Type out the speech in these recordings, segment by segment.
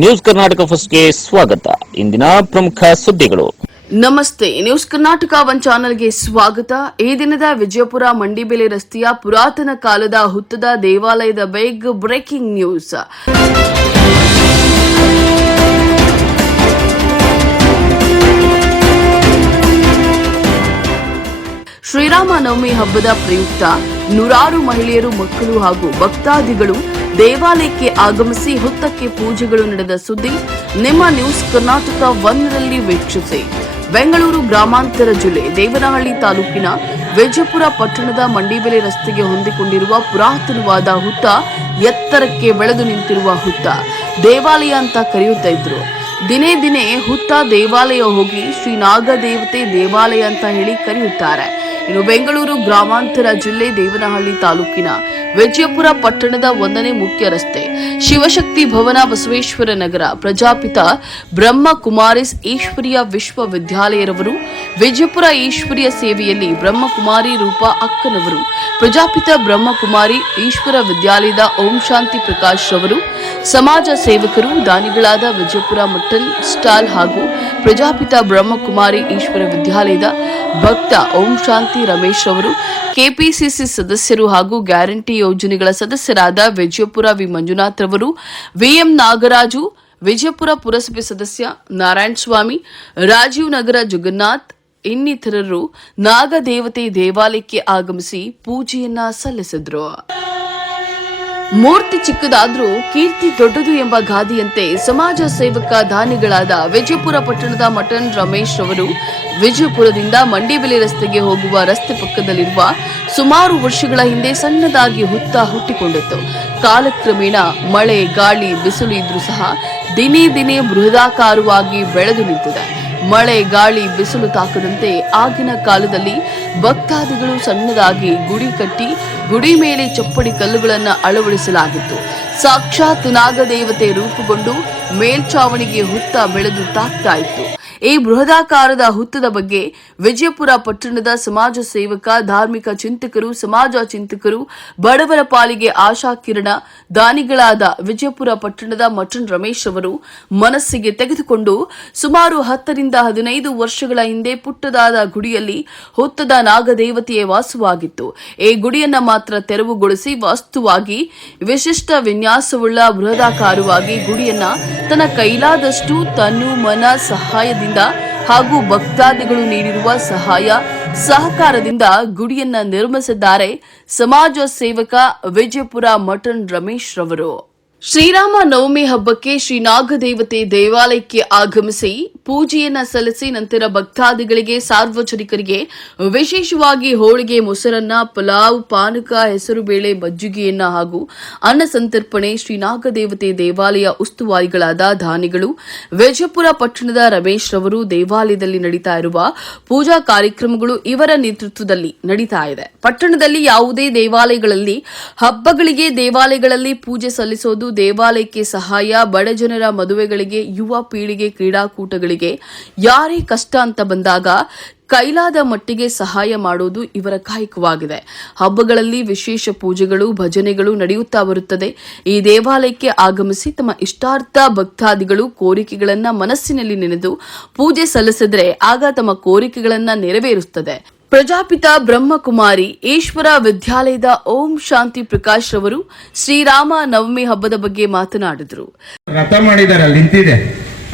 ನ್ಯೂಸ್ ಕರ್ನಾಟಕ ಫಸ್ಟ್ಗೆ ಸ್ವಾಗತ. ಇಂದಿನ ಪ್ರಮುಖ ಸುದ್ದಿಗಳು. ನಮಸ್ತೆ, ನ್ಯೂಸ್ ಕರ್ನಾಟಕ ಒನ್ ಚಾನೆಲ್ಗೆ ಸ್ವಾಗತ. ಈ ದಿನದ ವಿಜಯಪುರ ಮಂಡಿಬೆಲೆ ರಸ್ತೆಯ ಪುರಾತನ ಕಾಲದ ಹುತ್ತದ ದೇವಾಲಯದ big breaking news. Srirama Navami ಹಬ್ಬದ ಪ್ರಯುಕ್ತ ನೂರಾರು ಮಹಿಳೆಯರು, ಮಕ್ಕಳು ಹಾಗೂ ಭಕ್ತಾದಿಗಳು ದೇವಾಲಯಕ್ಕೆ ಆಗಮಿಸಿ ಹುತ್ತಕ್ಕೆ ಪೂಜೆಗಳು ನಡೆದ ಸುದ್ದಿ ನಿಮ್ಮ ನ್ಯೂಸ್ ಕರ್ನಾಟಕ ಒನ್ನಲ್ಲಿ ವೀಕ್ಷಿಸಿ. ಬೆಂಗಳೂರು ಗ್ರಾಮಾಂತರ ಜಿಲ್ಲೆ ದೇವನಹಳ್ಳಿ ತಾಲೂಕಿನ ವಿಜಯಪುರ ಪಟ್ಟಣದ ಮಂಡಿಬೆಲೆ ರಸ್ತೆಗೆ ಹೊಂದಿಕೊಂಡಿರುವ ಪುರಾತನವಾದ ಹುತ್ತ, ಎತ್ತರಕ್ಕೆ ಬೆಳೆದು ನಿಂತಿರುವ ಹುತ್ತ ದೇವಾಲಯ ಅಂತ ಕರೆಯುತ್ತಾ ಇದ್ರು. ದಿನೇ ದಿನೇ ಹುತ್ತ ದೇವಾಲಯ ಹೋಗಿ ಶ್ರೀ ನಾಗದೇವತೆ ದೇವಾಲಯ ಅಂತ ಹೇಳಿ ಕರೆಯುತ್ತಾರೆ. ಇನ್ನು ಬೆಂಗಳೂರು ಗ್ರಾಮಾಂತರ ಜಿಲ್ಲೆ ದೇವನಹಳ್ಳಿ ತಾಲೂಕಿನ ವಿಜಯಪುರ ಪಟ್ಟಣದ 1ನೇ ಮುಖ್ಯ ರಸ್ತೆ ಶಿವಶಕ್ತಿ ಭವನ, ಬಸವೇಶ್ವರ ನಗರ, ಪ್ರಜಾಪಿತ ಬ್ರಹ್ಮಕುಮಾರಿಸ್ ಈಶ್ವರಿಯ ವಿಶ್ವವಿದ್ಯಾಲಯರವರು, ವಿಜಯಪುರ ಈಶ್ವರಿಯ ಸೇವೆಯಲ್ಲಿ ಬ್ರಹ್ಮಕುಮಾರಿ ರೂಪಾ ಅಕ್ಕನವರು, ಪ್ರಜಾಪಿತ ಬ್ರಹ್ಮಕುಮಾರಿ ಈಶ್ವರ ವಿದ್ಯಾಲಯದ ಓಂ ಶಾಂತಿ ಪ್ರಕಾಶ್ ರವರು, ಸಮಾಜ ಸೇವಕರು, ದಾನಿಗಳಾದ ವಿಜಯಪುರ ಮಟನ್ ಸ್ಟಾಲ್ ಹಾಗೂ ಪ್ರಜಾಪಿತ ಬ್ರಹ್ಮಕುಮಾರಿ ಈಶ್ವರ ವಿದ್ಯಾಲಯದ ಭಕ್ತ ಓಂ ಶಾಂತಿ ರಮೇಶ್ ಅವರು, ಕೆಪಿಸಿಸಿ ಸದಸ್ಯರು ಹಾಗೂ ಗ್ಯಾರಂಟಿ ಯೋಜನೆಗಳ ಸದಸ್ಯರಾದ ವಿಜಯಪುರ ವಿ ಮಂಜುನಾಥ್ ರವರು, ವಿಎಂ ನಾಗರಾಜು, ವಿಜಯಪುರ ಪುರಸಭೆ ಸದಸ್ಯ ನಾರಾಯಣ ಸ್ವಾಮಿ, ರಾಜೀವ್ ನಗರ ಜಗನ್ನಾಥ್ ಇನ್ನಿತರರು ನಾಗದೇವತೆ ದೇವಾಲಯಕ್ಕೆ ಆಗಮಿಸಿ ಪೂಜೆಯನ್ನ ಸಲ್ಲಿಸಿದ್ರು. ಮೂರ್ತಿ ಚಿಕ್ಕದಾದ್ರೂ ಕೀರ್ತಿ ದೊಡ್ಡದು ಎಂಬ ಗಾದೆಯಂತೆ ಸಮಾಜ ಸೇವಕ ದಾನಿಗಳಾದ ವಿಜಯಪುರ ಪಟ್ಟಣದ ಮಟನ್ ರಮೇಶ್ ರವರು ವಿಜಯಪುರದಿಂದ ಮಂಡಿಬೆಲೆ ರಸ್ತೆಗೆ ಹೋಗುವ ರಸ್ತೆ ಪಕ್ಕದಲ್ಲಿರುವ ಸುಮಾರು ವರ್ಷಗಳ ಹಿಂದೆ ಸಣ್ಣದಾಗಿ ಹುತ್ತ ಹುಟ್ಟಿಕೊಂಡಿತ್ತು. ಕಾಲಕ್ರಮೇಣ ಮಳೆ, ಗಾಳಿ, ಬಿಸಿಲು ಇದ್ರೂ ಸಹ ದಿನೇ ದಿನೇ ಬೃಹದಾಕಾರವಾಗಿ ಬೆಳೆದು ನಿಂತಿದೆ. ಮಳೆ, ಗಾಳಿ, ಬಿಸಿಲು ತಾಕದಂತೆ ಆಗಿನ ಕಾಲದಲ್ಲಿ ಭಕ್ತಾದಿಗಳು ಸಣ್ಣದಾಗಿ ಗುಡಿ ಕಟ್ಟಿ ಗುಡಿ ಮೇಲೆ ಚಪ್ಪಡಿ ಕಲ್ಲುಗಳನ್ನು ಅಳವಡಿಸಲಾಗಿತ್ತು. ಸಾಕ್ಷಾತ್ ನಾಗದೇವತೆ ರೂಪುಗೊಂಡು ಮೇಲ್ಚಾವಣಿಗೆ ಹುತ್ತ ಬೆಳೆದು ತಾಕ್ತಾ ಇತ್ತು. ಈ ಬೃಹದಾಕಾರದ ಹುತ್ತದ ಬಗ್ಗೆ ವಿಜಯಪುರ ಪಟ್ಟಣದ ಸಮಾಜ ಸೇವಕ, ಧಾರ್ಮಿಕ ಚಿಂತಕರು, ಸಮಾಜ ಚಿಂತಕರು, ಬಡವರ ಪಾಲಿಗೆ ಆಶಾಕಿರಣ, ದಾನಿಗಳಾದ ವಿಜಯಪುರ ಪಟ್ಟಣದ ಮಟನ್ ರಮೇಶ್ ಅವರು ಮನಸ್ಸಿಗೆ ತೆಗೆದುಕೊಂಡು ಸುಮಾರು 10ರಿಂದ 15 ವರ್ಷಗಳ ಹಿಂದೆ ಪುಟ್ಟದಾದ ಗುಡಿಯಲ್ಲಿ ಹುತ್ತದ ನಾಗದೇವತೆಯೇ ವಾಸವಾಗಿತ್ತು. ಈ ಗುಡಿಯನ್ನ ಮಾತ್ರ ತೆರವುಗೊಳಿಸಿ ವಾಸ್ತುವಾಗಿ ವಿಶಿಷ್ಟ ವಿನ್ಯಾಸವುಳ್ಳ ಬೃಹದಾಕಾರವಾಗಿ ಗುಡಿಯನ್ನ ತನ್ನ ಕೈಲಾದಷ್ಟು ತನು ಮನ ಸಹಾಯದಿಂದ ಹಾಗೂ ಭಕ್ತಾದಿಗಳು ನೀಡಿರುವ ಸಹಾಯ ಸಹಕಾರದಿಂದ ಗುಡಿಯನ್ನ ನಿರ್ಮಿಸಿದ್ದಾರೆ ಸಮಾಜ ಸೇವಕ ವಿಜಯಪುರ ಮಟನ್ ರಮೇಶ್ ರವರು. ಶ್ರೀರಾಮ ನವಮಿ ಹಬ್ಬಕ್ಕೆ ಶ್ರೀ ನಾಗದೇವತೆ ದೇವಾಲಯಕ್ಕೆ ಆಗಮಿಸಿ ಪೂಜೆಯನ್ನ ಸಲ್ಲಿಸಿ ನಂತರ ಭಕ್ತಾದಿಗಳಿಗೆ, ಸಾರ್ವಜನಿಕರಿಗೆ ವಿಶೇಷವಾಗಿ ಹೋಳಿಗೆ, ಮೊಸರನ್ನ, ಪಲಾವ್, ಪಾನಕ, ಹೆಸರುಬೇಳೆ, ಮಜ್ಜಿಗೆಯನ್ನ ಹಾಗೂ ಅನ್ನ ಸಂತರ್ಪಣೆ ಶ್ರೀ ನಾಗದೇವತೆ ದೇವಾಲಯ ಉಸ್ತುವಾರಿಗಳಾದ ದಾನಿಗಳು ವಿಜಯಪುರ ಪಟ್ಟಣದ ರಮೇಶ್ ರವರು ದೇವಾಲಯದಲ್ಲಿ ನಡೀತಾ ಇರುವ ಪೂಜಾ ಕಾರ್ಯಕ್ರಮಗಳು ಇವರ ನೇತೃತ್ವದಲ್ಲಿ ನಡೀತಾ ಇದೆ. ಪಟ್ಟಣದಲ್ಲಿ ಯಾವುದೇ ದೇವಾಲಯಗಳಲ್ಲಿ ಹಬ್ಬಗಳಿಗೆ ದೇವಾಲಯಗಳಲ್ಲಿ ಪೂಜೆ ಸಲ್ಲಿಸೋದು, ದೇವಾಲಯಕ್ಕೆ ಸಹಾಯ, ಬಡಜನರ ಮದುವೆಗಳಿಗೆ, ಯುವ ಪೀಳಿಗೆ ಕ್ರೀಡಾಕೂಟಗಳಿಗೆ ಯಾರೇ ಕಷ್ಟ ಅಂತ ಬಂದಾಗ ಕೈಲಾದ ಮಟ್ಟಿಗೆ ಸಹಾಯ ಮಾಡೋದು ಇವರ ಕಾಯಕವಾಗಿದೆ. ಹಬ್ಬಗಳಲ್ಲಿ ವಿಶೇಷ ಪೂಜೆಗಳು, ಭಜನೆಗಳು ನಡೆಯುತ್ತಾ ಬರುತ್ತದೆ. ಈ ದೇವಾಲಯಕ್ಕೆ ಆಗಮಿಸಿ ತಮ್ಮ ಇಷ್ಟಾರ್ಥ ಭಕ್ತಾದಿಗಳು ಕೋರಿಕೆಗಳನ್ನ ಮನಸ್ಸಿನಲ್ಲಿ ನೆನೆದು ಪೂಜೆ ಸಲ್ಲಿಸಿದ್ರೆ ಆಗ ತಮ್ಮ ಕೋರಿಕೆಗಳನ್ನ ನೆರವೇರುತ್ತದೆ. ಪ್ರಜಾಪಿತ ಬ್ರಹ್ಮಕುಮಾರಿ ಈಶ್ವರ ವಿದ್ಯಾಲಯದ ಓಂ ಶಾಂತಿ ಪ್ರಕಾಶ್ ರವರು ಶ್ರೀರಾಮ ನವಮಿ ಹಬ್ಬದ ಬಗ್ಗೆ ಮಾತನಾಡಿದರು. ರಥ ಮಾಡಿದ್ದಾರೆ, ಅಲ್ಲಿ ನಿಂತಿದೆ.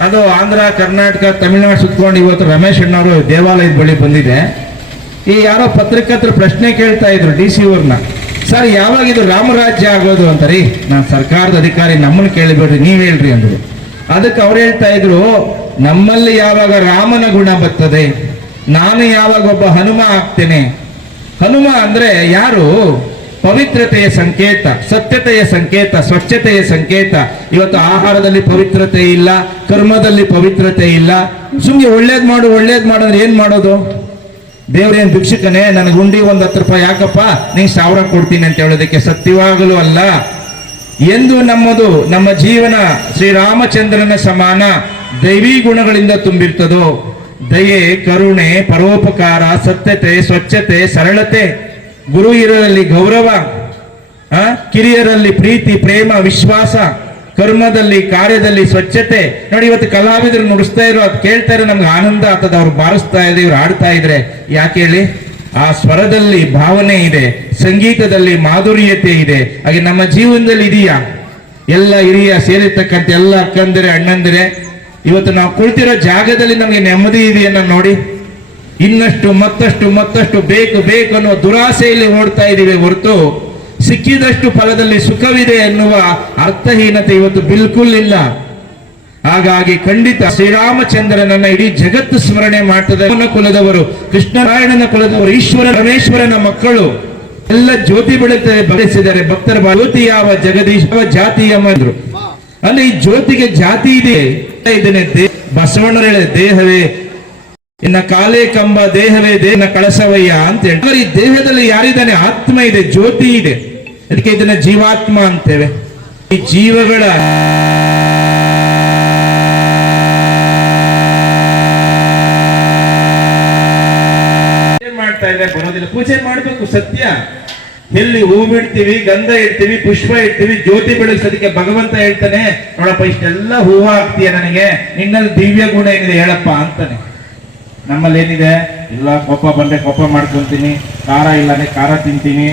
ಅದು ಆಂಧ್ರ, ಕರ್ನಾಟಕ, ತಮಿಳುನಾಡು ಸುತ್ತಕೊಂಡು ಇವತ್ತು ರಮೇಶ್ ಅಣ್ಣವರು ದೇವಾಲಯದ ಬಳಿ ಬಂದಿದೆ. ಈ ಯಾರೋ ಪತ್ರಕರ್ತರು ಪ್ರಶ್ನೆ ಕೇಳ್ತಾ ಇದ್ರು DC ಅವ್ರನ್ನ, ಸರ್ ಯಾವಾಗ ಇದು ರಾಮರಾಜ್ಯ ಆಗೋದು ಅಂತ. ರೀ, ನಾನು ಸರ್ಕಾರದ ಅಧಿಕಾರಿ, ನಮ್ಮನ್ನು ಕೇಳಿಬೇಡ್ರಿ, ನೀವ್ ಹೇಳ್ರಿ ಅಂದ್ರು. ಅದಕ್ಕೆ ಅವ್ರು ಹೇಳ್ತಾ ಇದ್ರು, ನಮ್ಮಲ್ಲಿ ಯಾವಾಗ ರಾಮನ ಗುಣ ಬರ್ತದೆ, ನಾನು ಯಾವಾಗ ಒಬ್ಬ ಹನುಮ ಆಗ್ತೇನೆ. ಹನುಮ ಅಂದ್ರೆ ಯಾರು? ಪವಿತ್ರತೆಯ ಸಂಕೇತ, ಸತ್ಯತೆಯ ಸಂಕೇತ, ಸ್ವಚ್ಛತೆಯ ಸಂಕೇತ. ಇವತ್ತು ಆಹಾರದಲ್ಲಿ ಪವಿತ್ರತೆ ಇಲ್ಲ, ಕರ್ಮದಲ್ಲಿ ಪವಿತ್ರತೆ ಇಲ್ಲ. ಸುಮ್ನೆ ಒಳ್ಳೇದ್ ಮಾಡು ಅಂದ್ರೆ ಏನ್ ಮಾಡೋದು? ದೇವ್ರೇನ್ ಭಿಕ್ಷುಕನೇ, ನನಗೆ ಉಂಡಿ 10 ರೂಪಾಯಿ ಯಾಕಪ್ಪ, ನೀನ್ 1000 ಕೊಡ್ತೀನಿ ಅಂತ ಹೇಳೋದಕ್ಕೆ ಸತ್ಯವಾಗಲೂ ಅಲ್ಲ. ಎಂದು ನಮ್ಮ ಜೀವನ ಶ್ರೀರಾಮಚಂದ್ರನ ಸಮಾನ ದೈವಿ ಗುಣಗಳಿಂದ ತುಂಬಿರ್ತದೋ, ದಯೆ, ಕರುಣೆ, ಪರೋಪಕಾರ, ಸತ್ಯತೆ, ಸ್ವಚ್ಛತೆ, ಸರಳತೆ, ಗುರು ಹಿರಿಯರಲ್ಲಿ ಗೌರವ, ಕಿರಿಯರಲ್ಲಿ ಪ್ರೀತಿ, ಪ್ರೇಮ, ವಿಶ್ವಾಸ, ಕರ್ಮದಲ್ಲಿ, ಕಾರ್ಯದಲ್ಲಿ ಸ್ವಚ್ಛತೆ ನೋಡಿ. ಇವತ್ತು ಕಲಾವಿದರು ನುಡಿಸ್ತಾ ಇರೋ, ಅದು ಕೇಳ್ತಾ ಇರೋ ನಮ್ಗೆ ಆನಂದ ಆಗ್ತದೆ. ಅವ್ರು ಬಾರಿಸ್ತಾ ಇದೆ, ಇವ್ರು ಆಡ್ತಾ ಇದ್ರೆ ಯಾಕೆ ಹೇಳಿ? ಆ ಸ್ವರದಲ್ಲಿ ಭಾವನೆ ಇದೆ, ಸಂಗೀತದಲ್ಲಿ ಮಾಧುರ್ಯತೆ ಇದೆ. ಹಾಗೆ ನಮ್ಮ ಜೀವನದಲ್ಲಿ ಇದೆಯಾ? ಎಲ್ಲ ಹಿರಿಯ ಸೇರಿರ್ತಕ್ಕಂಥ ಎಲ್ಲ ಅಕ್ಕಂದಿರೆ, ಅಣ್ಣಂದಿರೆ, ಇವತ್ತು ನಾವು ಕುಳಿತಿರೋ ಜಾಗದಲ್ಲಿ ನಮಗೆ ನೆಮ್ಮದಿ ಇದೆಯನ್ನ ನೋಡಿ. ಇನ್ನಷ್ಟು ಮತ್ತಷ್ಟು ಬೇಕು ಬೇಕು ಅನ್ನೋ ದುರಾಸೆಯಲ್ಲಿ ಓಡ್ತಾ ಇದ್ದೀವಿ ಹೊರತು ಸಿಕ್ಕಿದಷ್ಟು ಫಲದಲ್ಲಿ ಸುಖವಿದೆ ಎನ್ನುವ ಅರ್ಥಹೀನತೆ ಇವತ್ತು ಬಿಲ್ಕುಲ್ ಇಲ್ಲ. ಹಾಗಾಗಿ ಖಂಡಿತ ಶ್ರೀರಾಮಚಂದ್ರನನ್ನ ಇಡೀ ಜಗತ್ತು ಸ್ಮರಣೆ ಮಾಡ್ತದೆ. ಕುಲದವರು, ಕೃಷ್ಣನಾರಾಯಣನ ಕುಲದವರು, ಈಶ್ವರ ರಮೇಶ್ವರನ ಮಕ್ಕಳು ಎಲ್ಲ ಜ್ಯೋತಿ ಬೆಳಗ್ತದೆ ಬರೆಸಿದ್ದಾರೆ ಭಕ್ತರ. ಜ್ಯೋತಿ ಯಾವ ಜಗದೀಶ ಜಾತಿಯ ಮಂದ್ರು ಅಂದ್ರೆ ಈ ಜ್ಯೋತಿಗೆ ಜಾತಿ ಇದೆ. ಇದನ್ನೇ ಬಸವಣ್ಣರು ಹೇಳಿದ, ದೇಹವೇ ಇನ್ನ ಕಾಲೇ ಕಂಬ, ದೇಹವೇ ದೇಹನ ಕಳಸವಯ್ಯ ಅಂತ ಹೇಳಿ. ಈ ದೇಹದಲ್ಲಿ ಯಾರಿದ್ದಾನೆ? ಆತ್ಮ ಇದೆ, ಜ್ಯೋತಿ ಇದೆ. ಅದಕ್ಕೆ ಇದನ್ನ ಜೀವಾತ್ಮ ಅಂತೇವೆ. ಈ ಜೀವಗಳ ಮಾಡ್ತಾ ಇದ್ರೆ ಬರೋದಿಲ್ಲ. ಪೂಜೆ ಮಾಡ್ಬೇಕು, ಸತ್ಯ. ಎಲ್ಲಿ ಹೂ ಬಿಡ್ತೀವಿ, ಗಂಧ ಇಡ್ತೀವಿ, ಪುಷ್ಪ ಇಡ್ತೀವಿ, ಜ್ಯೋತಿ ಬೆಳಗ್ಸೋದಕ್ಕೆ ಭಗವಂತ ಹೇಳ್ತಾನೆ, ನೋಡಪ್ಪ ಇಷ್ಟೆಲ್ಲ ಹೂವು ಹಾಕ್ತೀಯ ನನಗೆ, ನಿನ್ನಲ್ಲಿ ದಿವ್ಯ ಗುಣ ಏನಿದೆ ಹೇಳಪ್ಪ ಅಂತಾನೆ. ನಮ್ಮಲ್ಲಿ ಏನಿದೆ? ಇಲ್ಲ, ಕೋಪ ಬಂದ್ರೆ ಕೋಪ ಮಾಡ್ಕೊಂತೀನಿ, ಖಾರ ಇಲ್ಲದೆ ಖಾರ ತಿಂತೀನಿ.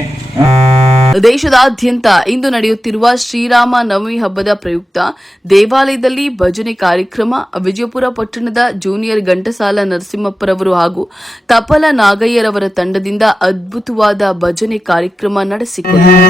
ದೇಶದಾದ್ಯಂತ ಇಂದು ನಡೆಯುತ್ತಿರುವ ಶ್ರೀರಾಮ ನವಮಿ ಹಬ್ಬದ ಪ್ರಯುಕ್ತ ದೇವಾಲಯದಲ್ಲಿ ಭಜನೆ ಕಾರ್ಯಕ್ರಮ. ವಿಜಯಪುರ ಪಟ್ಟಣದ ಜೂನಿಯರ್ ಘಂಟಸಾಲ ನರಸಿಂಹಪ್ಪರವರು ಹಾಗೂ ತಪಲ ನಾಗಯ್ಯರವರ ತಂಡದಿಂದ ಅದ್ಭುತವಾದ ಭಜನೆ ಕಾರ್ಯಕ್ರಮ ನಡೆಸಿಕೊಂಡರು.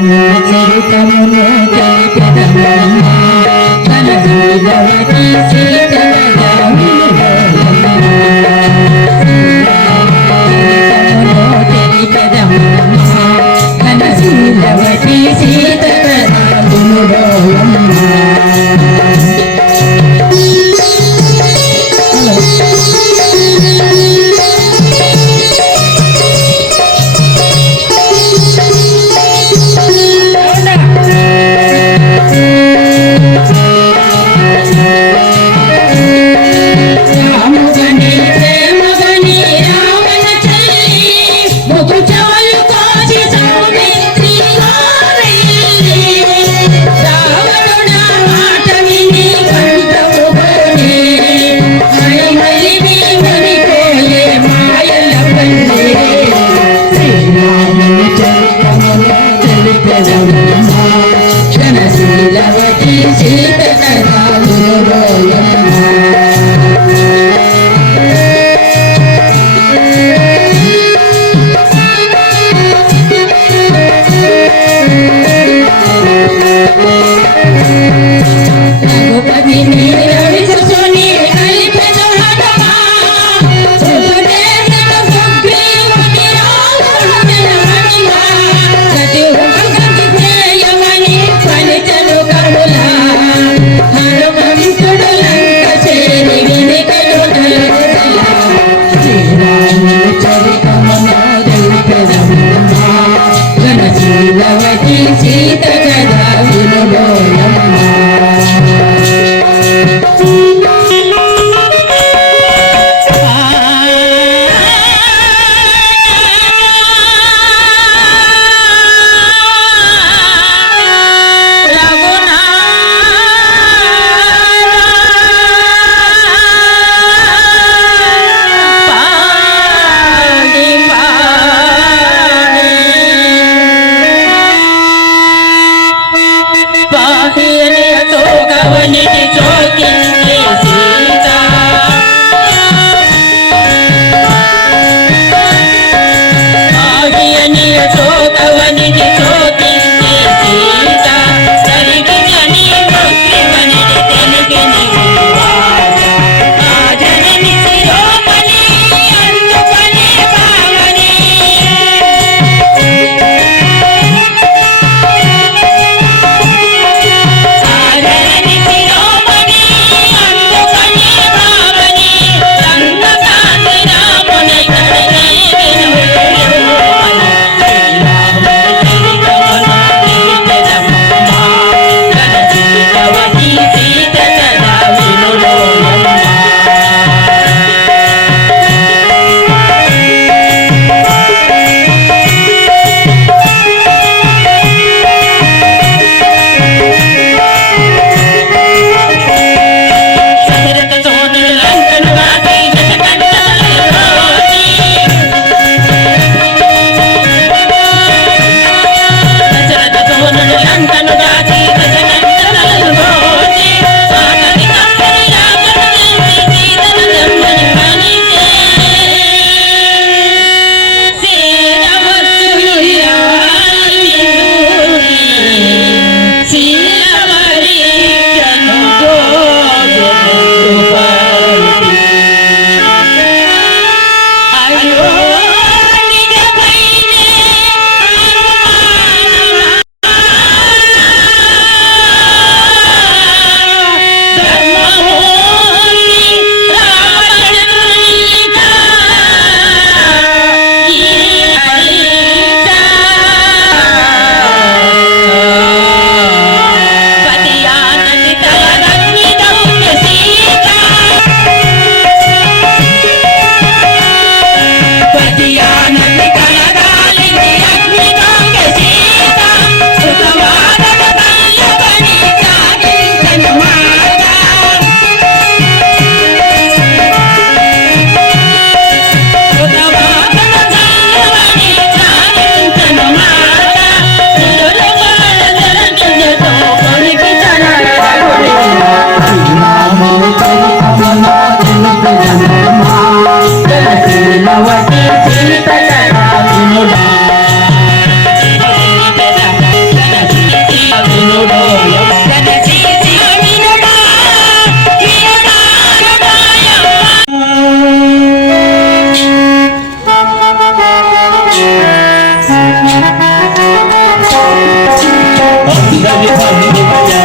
అందరి బంధువయ్యా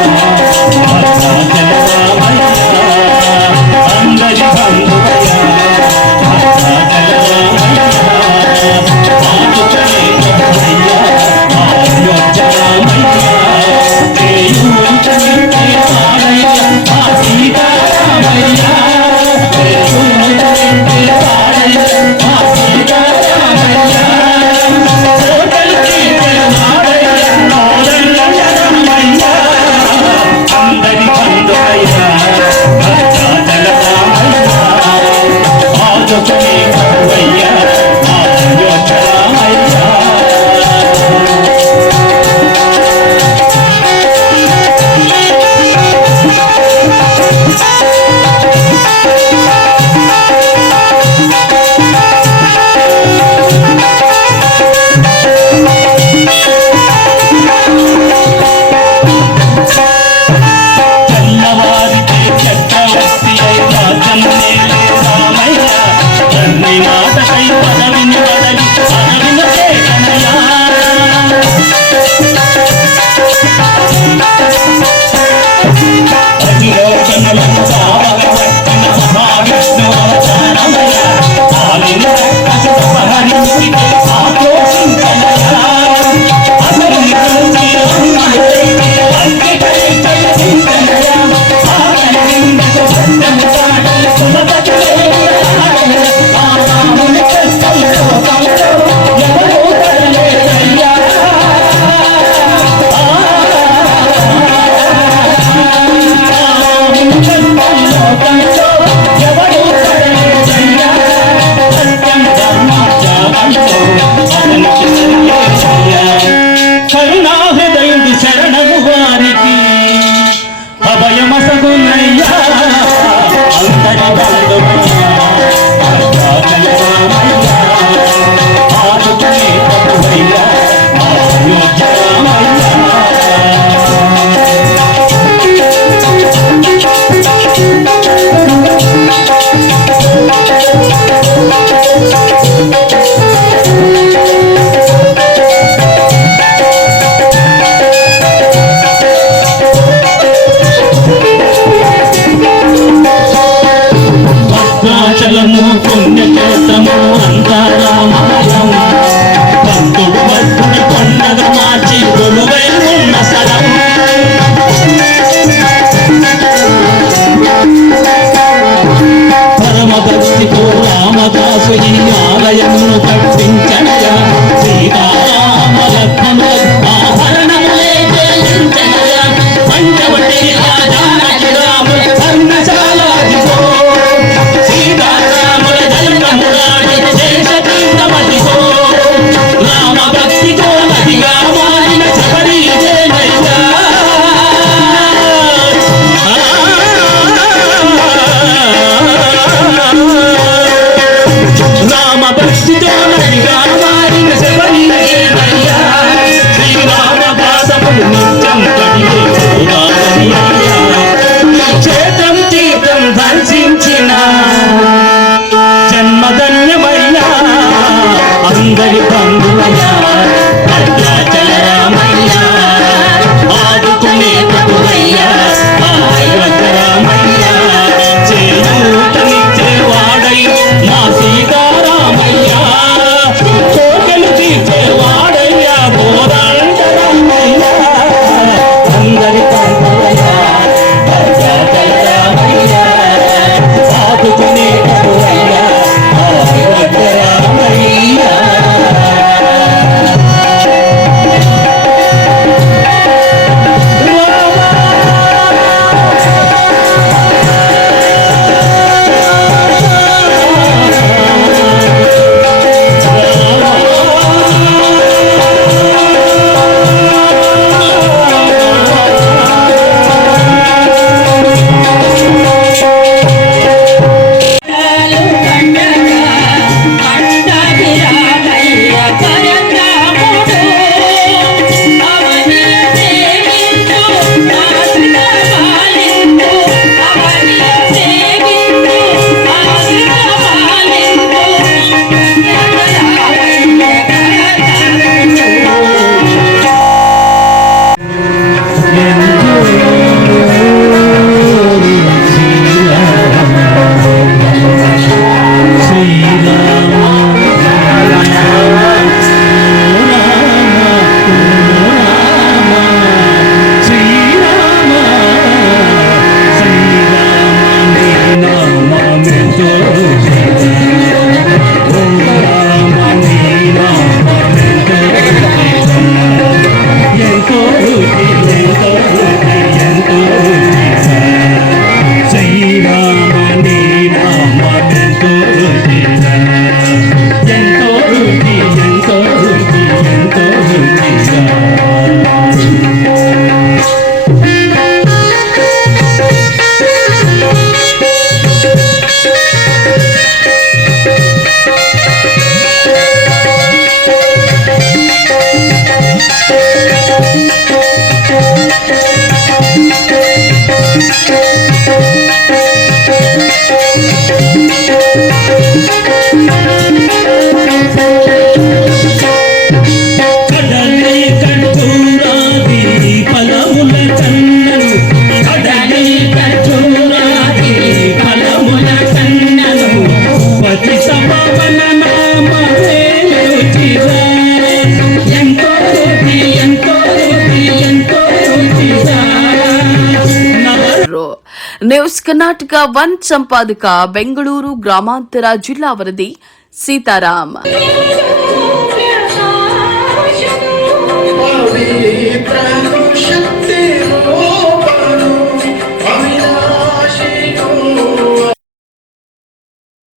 భద్రాచలరామయ్యా, అందరి బంధువయ్యా భద్రాచలరామయ్యా, పాదుకనే ప్రభువయ్యా అయోధ్యరామయ్యా, చేయూతనిచ్చే వాడయ్యా మా సీతారామయ్యా, చేయూతనిచ్చే వాడయ్యా మా సీతారామయ్యా, కోటలు తీర్చే వాడయ్యా కోదండరామయ్యా, అందరి బంధువయ్యా భద్రాచలరామయ్యా, పాదుకనే ప్రభువయ్యా అయోధ్యరామయ్యా. తెల్లవారితే చక్రవర్తి అయి రాజ్యమునేలే రామయ్య, తండ్రి మాటకై పదవిని వదలి పదవిన చేకనయ్యా, ప్రతిలోకములను కావగబట్టిన మహావిష్ణు అవతారమయ్య, ఆలిన రక్కసుల పహరించితే ఆక్రోశించనయ్యా, అసలు చూసి అమ్మాయితే అగ్గికై చలించనయ్యా, ఆకలి నిందకు సత్యము చాటి సుమపతిలే ఆడయ్య, ఆ రాముని కష్టంలో కంలో ఎవరూ తరలేదయ్యా, రాముని కష్టంలో కంలో ఎవరూ తరలేదయ్యా, సత్యం ధర్మ త్యాగంలో అతనికి సర్వేశయ్యా, కరుణాహృదయుడి శరణము వారికి అభయమసగునయ్యా, అందరి బంధువయ్యా భద్రాచలరామయ్యా, ఆదుకునే ప్రభువయ్యా అయోధ్యరామయ్యా. భద్రాచలము పుణ్యక్షేత్రము అంతరామయం, భక్తుడు భక్తుడి పండగ మార్చి కొలువై ఉన్న స్థలం, పరమ భక్తితో రామదాసు ఈ ఆలయమును కట్టించనయా, సీతారామ లక్ష్మణుల ఆభరణములే చేయించనయా, పంచవటి రాజానకి రాముల పర్ణశాలాదిగో, సీతారాముల జన్మమురాడి దేశతీర్థమదిగో, రామ భక్తితో నదిగా మారిన శబరిదేనయ్యా, రామ భక్తితో నదిగా మారిన శబరిదేనయ్యా, శ్రీరామ పాదములు నిత్యం కడిగే గోదావరియయ్యా, క్షేత్రం తీర్థం దర్శించిన జన్మధన్యమయ్యా, అందరి బంధువయ్యా భద్రాచలరామయ్యా, ఆదుకునే ప్రభువయ్యా అయోధ్యరామయ్యా, చేయూతనిచ్చే వాడై మా సీతారామయ్యా, కోటలు తీర్చే వాడయ్యా కోదండరామయ్యా, అందరి బంధువయ్యా భద్రాచలరామయ్యా, ఆదుకునే ప్రభువయ్యా అయోధ్యరామయ్యా. ನ್ಯೂಸ್ ಕರ್ನಾಟಕ 1 ಸಂಪಾದಕ ಬೆಂಗಳೂರು ಗ್ರಾಮಾಂತರ ಜಿಲ್ಲಾ ವರದಿ ಸೀತಾರಾಮ್. ಪವಿತ್ರ